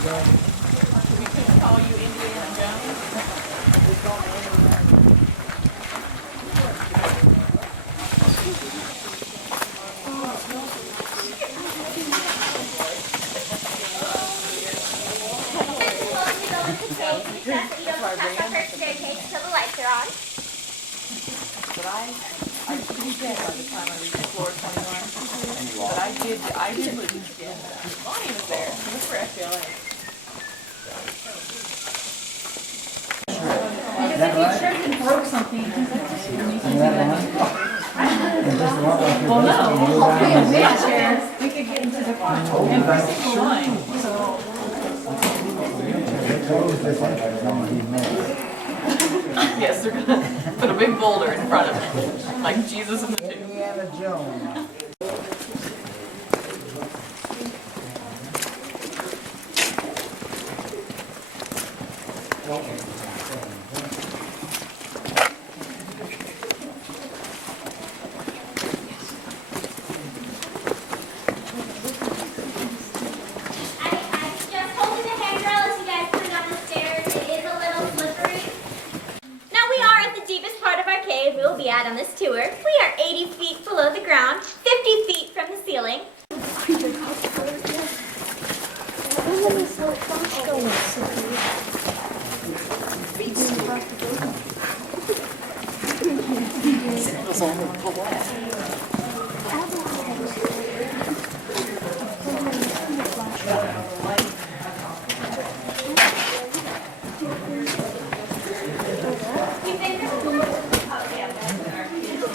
We could call you Indiana Jones. Till the lights are on. But I pretty dead by the time I reached floor 21. But I did lose again. Bonnie was there. Look for FLA. Because if you tripped and broke something, you well, no. We have wheelchairs. We could get into the car. And we're single line. Yes, they're gonna put a big boulder in front of it, like Jesus in the tomb. Indiana Jones. We will be at on this tour. We are 80 feet below the ground, 50 feet from the ceiling.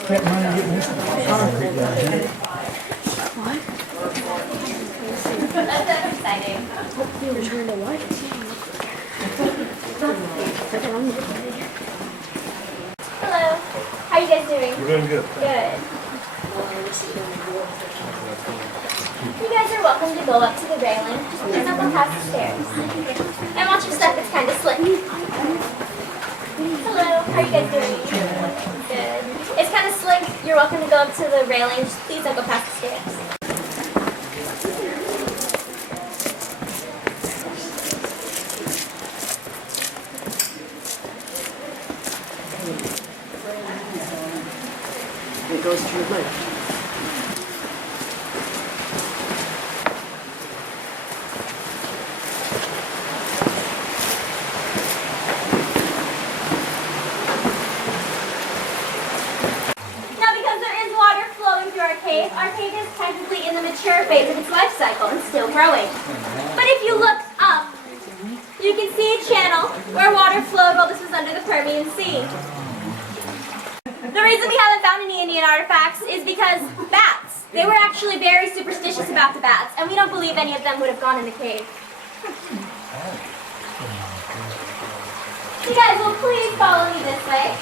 That money getting this concrete down here. That's exciting. Hello. How are you guys doing? We're doing good. Good. You guys are welcome to go up to the railing. Just please don't go past the stairs. And watch your step, it's kind of slick. Hello. How are you guys doing? Good. It's kind of slick. You're welcome to go up to the railing. Just please don't go past the stairs. It goes to your left. Our cave is technically in the mature phase of its life cycle and still growing. But if you look up, you can see a channel where water flowed while this was under the Permian Sea. The reason we haven't found any Indian artifacts is because bats. They were actually very superstitious about the bats, and we don't believe any of them would have gone in the cave. You guys will please follow me this way.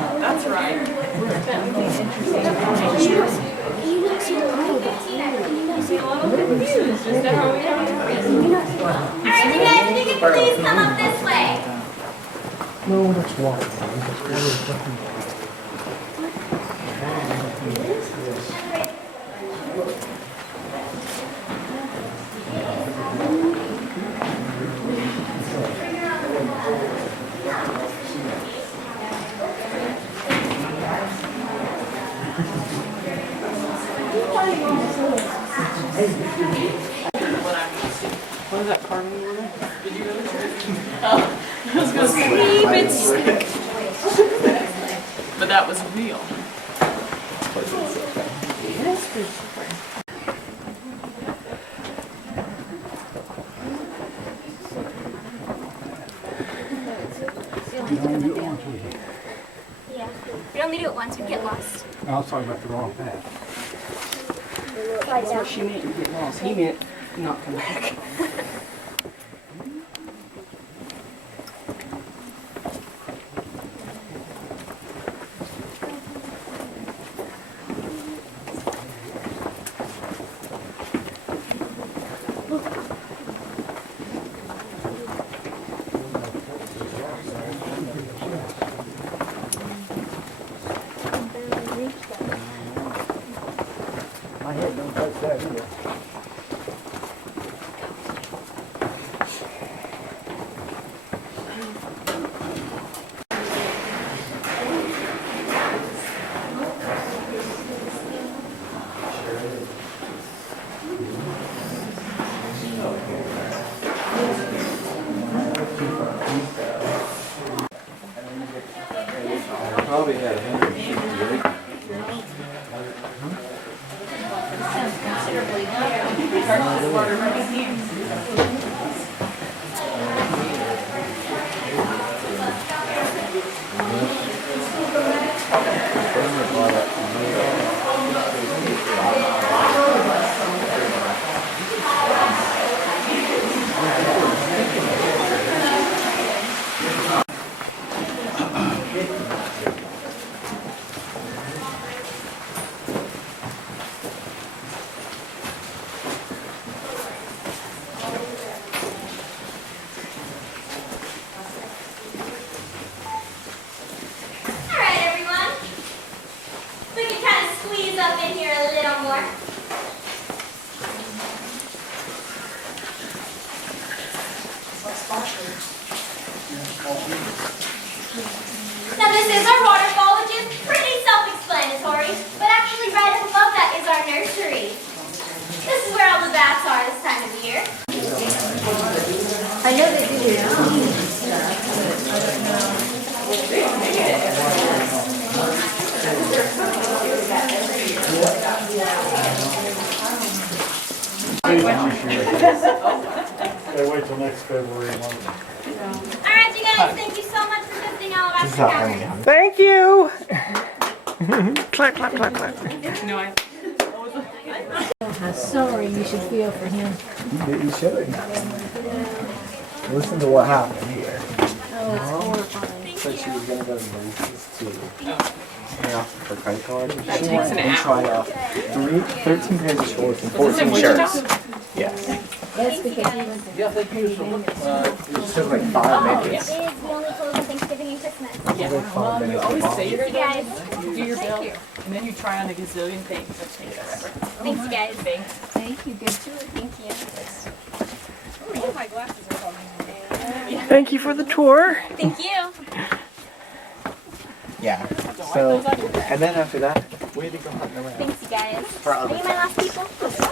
Oh, that's right. That would be interesting. You look so cool. A little confused as to how we have Alright, you guys, if you could please come up this way. No, that's water. What is that carving over there? Did you really? Oh, I was going to say, but that was real. Yeah, we only do it once, we get lost. I was talking about the wrong path. That's what she meant, you get lost. He meant not come back. My head don't touch that either. All right, everyone. We can kind of squeeze up in here a little more. Now this is our waterfall, which is pretty self-explanatory, but actually right up above that is our nursery. This is where all the bats are this time of year. I know they do. Gotta wait till next February. All right, you guys, thank you so much for visiting Alabaster Caverns. Thank you. Clap, clap, clap, clap. No, I. How sorry you should feel for him. You should. Listen to what happened here. Oh, it's horrifying. Said she was gonna go to Macy's to pay off her credit card. She takes went an and hour. tried off 13 pairs of shorts and Is it 14 Wichita? shirts. Yes. That's because he went to It took like 5 minutes. We only close on Thanksgiving and Christmas. Yeah. Like 5 Well, you minutes. always say you're Thank you, guys. gonna do your bill, and then you try on a gazillion things. That takes forever. Thanks, you guys. Thanks. Thank you, good too. Thank you. Oh, my glasses are falling. Thank you for the tour. Thank you. Yeah. So, and then after that, we had to go hunting around. Thanks, you guys. For Are other you my last people? Awesome.